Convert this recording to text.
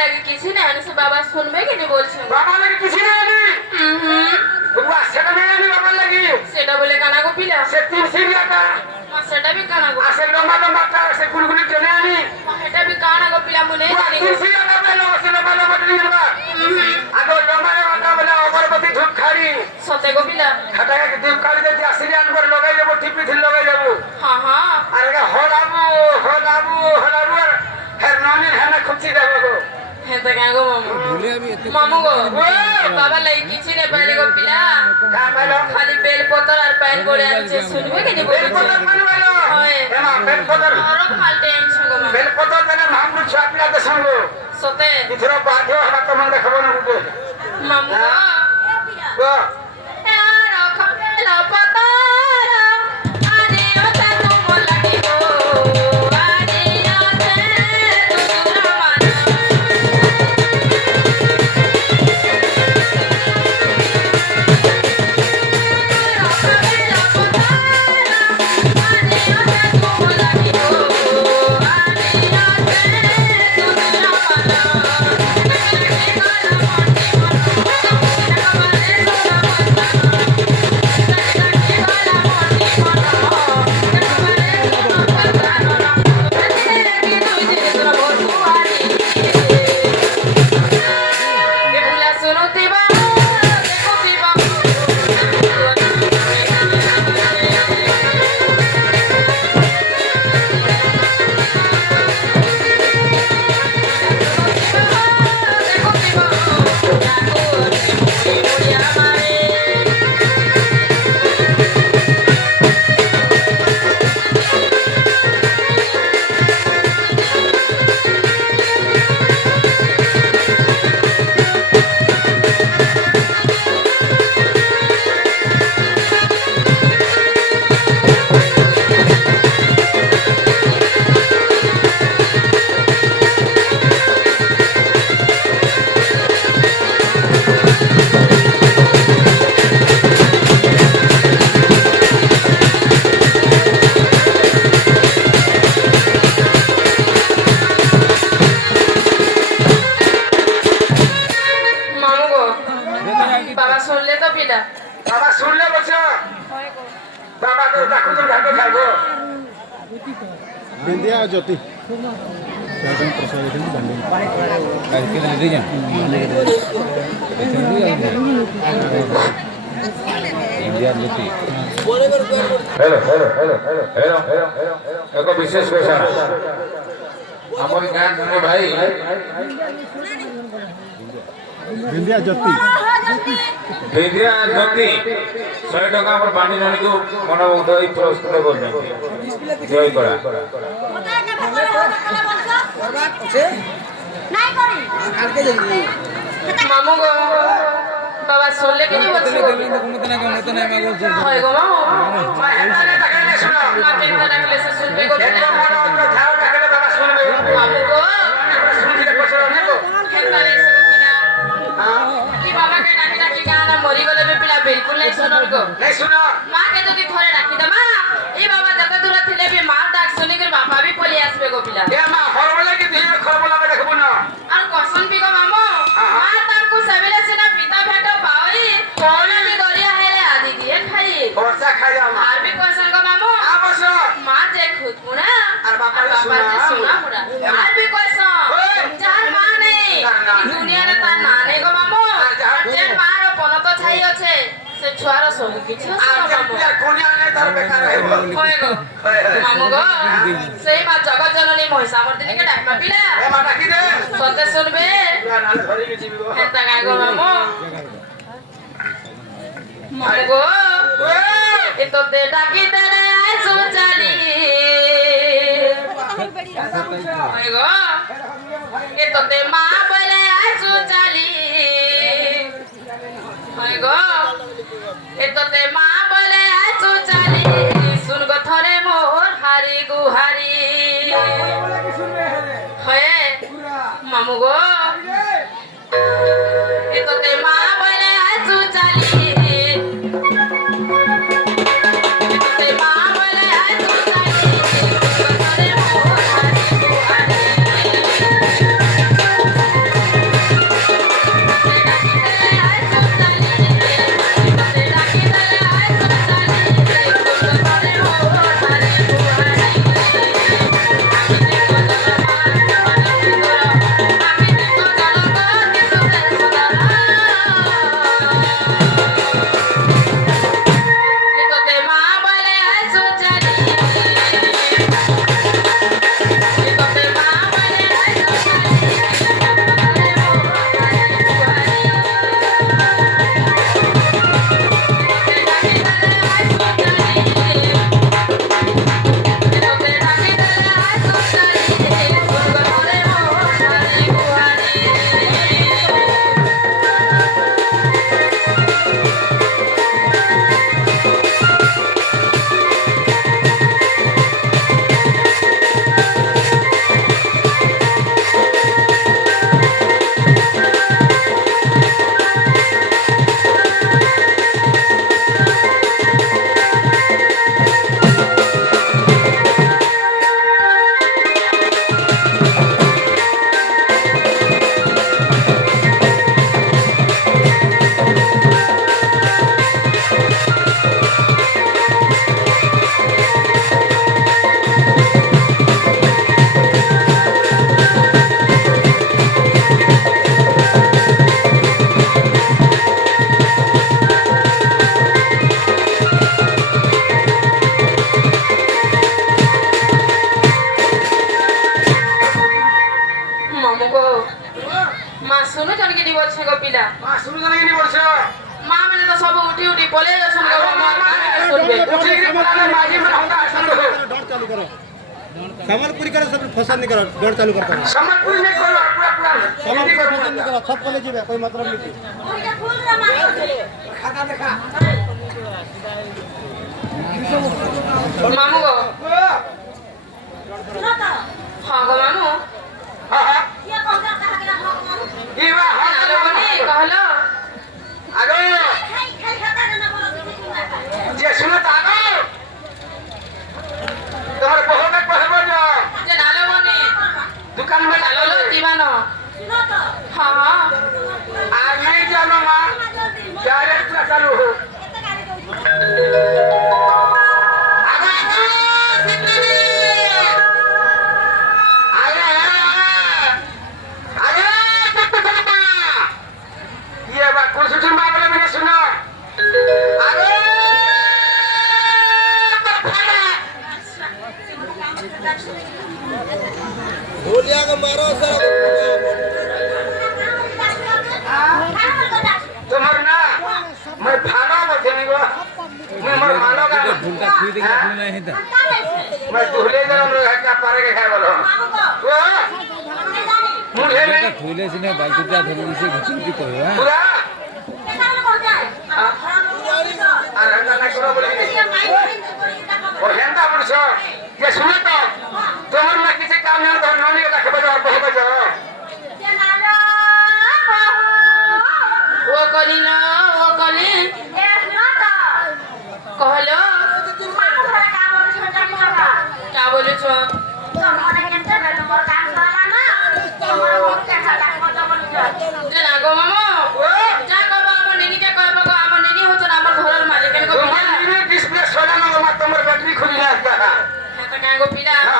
লাগে কিছু না সে বাবা শুনবে কি বলছে বাবা লাগে কিছু না বাবা সেটা মেয়ে বাবা লাগে সেটা বলে কানা গো পিলা সে তিন সিরিয়াটা সেটা বি কানা গো আসে লম্বা লম্বাটা সে গুলগুলি টেনে আনি এটা বি কানা গো পিলা মনে জানি তিন সিরিয়াটা বেলো সে লম্বা লম্বা টেনে আনবা আগো লম্বা লম্বাটা বলে অগরবতী ধূপ খাড়ি সতে গো পিলা খাটাকে ধূপ খাড়ি দিয়ে আসিলি আনবার লগাই যাব টিপি থিল লগাই যাব হ্যাঁ হ্যাঁ আর হলাবু হলাবু হলাবু হের ননি হেনা খুঁচি দেব গো হ্যাঁ তো কাগো মামু গো বাবা লাগি কিছু না বাড়ি গো পিলা খালি বেল পতর আর পাইন বলে আছে শুনবে কি নি বলছে এমা বেল পতর আরো ভাল টেনশন গো বেল পতর দেনা মামু ছুয়া পিলাতে সঙ্গ সতে ইথর বাধ্য হবা তোমার দেখাবো না গুটে মামু গো আরো খালা পতর আরে ওটা তো মন লাগি গো আরে আছে তুরা মানা বাবা শুনলে তো পিলা বাবা শুনলে বলছো বাবা তো ডাকু তো ঢাকে খাবো বিন্দিয়া জ্যোতি এক বিশেষ পেশা আমার গান শুনে ভাই বিন্দিয়া জ্যোতি বিন্দিয়া জ্যোতি 100 টাকা আমার বাণী রানীকে মনোমুগ্ধ হয়ে পুরস্কৃত করবেন জয় করা মামু গো বাবা শুনলে কি বলছো হয় গো মামু মা কেন ডাকলে সে শুনবে গো মামু গো কি বাবা কে ডাকি ডাকি গানা মরি গলে বে পিলা বিলকুল নাই শুনল গো নাই শুনো মা কে যদি থরে ডাকি দা মা এই বাবা যত দূর থিলে বে মা ডাক শুনি করে বাবা বি পলি আসবে গো পিলা এ মা হরবলে কি দিন খরবলা দেখবো না আর কসন পি গো মামু মা তাকু সবেলে সিনা পিতা ভেট পাওই কোন বি গরিয়া হেলে আদি দিয়ে খাই বর্ষা খাই যাও আর বি কসন গো মামু আবস মা যে খুদ মুনা আর বাবা যে সুনা মুনা আর বি কসন যার মা নেই দুনিয়া রে তার না নেই গো মামু যে মার পনত ছাই আছে সে ছুয়ার সব কিছু মামু কোনি আনে তার বেকার হইব হয় গো মামু গো সেই মা জগৎ জননী মহিষামর্দিনীকে ডাকবা পিলা এ মা ডাকি দে সতে শুনবে নালে ধরি গেছি গো হেতা গায় গো মামু মামু গো এ তো দে ডাকি দেলে আইসু চালি হয় গো এ তো দে মা বলে আইসু চালি হয় গো এ তো দে মা বলে আইসু চালি শুন গো থরে মোর হারি গুহারি হয় মামু গো এ তো দে মা বলে আইসু চালি कोन के बोल छे गो पिला मां सुनु जने के बोल छे मां मैंने तो सब उठी उठी बोले सुन गो मां सुनबे उठी के बोला माजी में हमरा आसन हो दौड़ चालू करो संबलपुरी करो सब फसन नहीं करो दौड़ चालू करता हूं संबलपुरी नहीं करो पूरा पूरा संबलपुरी फसन नहीं करो सब कॉलेज में कोई मतलब नहीं खाता देखा मामू गो हां गो मामू हां हां ये कौन का कहा के हां मामू ई बा हां बने कहलो आगो खाई खाता न बोलो जे सुनो तागो तोहर बहुत कहबो जो जे नालो बने दुकान में नालो लो दीवानो सुनो तो हां आ नहीं जानो मां डायरेक्ट पूरा चालू हो गोलियां को मारो सर तुम्हार ना मैं भागा बचने को मैं मर मानो का भूलता खुद के भूल नहीं था मैं दूल्हे जरा लोग है क्या पारे के खाए बोलो मुझे बेटा नहीं खुले से ना बाल टूटा धर से घिचती तो है पूरा अरे ना करो बोले ओ हेंदा बुझो ये सुनो तो तुम्हार में किसी काम नहीं तो नौनी का खबर और बहुत बजो वो कली ना वो कली ए सुनो तो कहलो मामू घर काम हो छ जानी हवा क्या बोले छो तो मने केनते भेलो मोर काम करला ना तोमर मोर के खाता को तो बोल छ जे ना गो मामू जा गो बाबू निनी के कहबो गो हमर निनी हो छ ना हमर घरर मालिक के गो तुम्हार निने डिस्प्ले सोना ना तुम्हार बैटरी खुली ना कटा गो पिला हां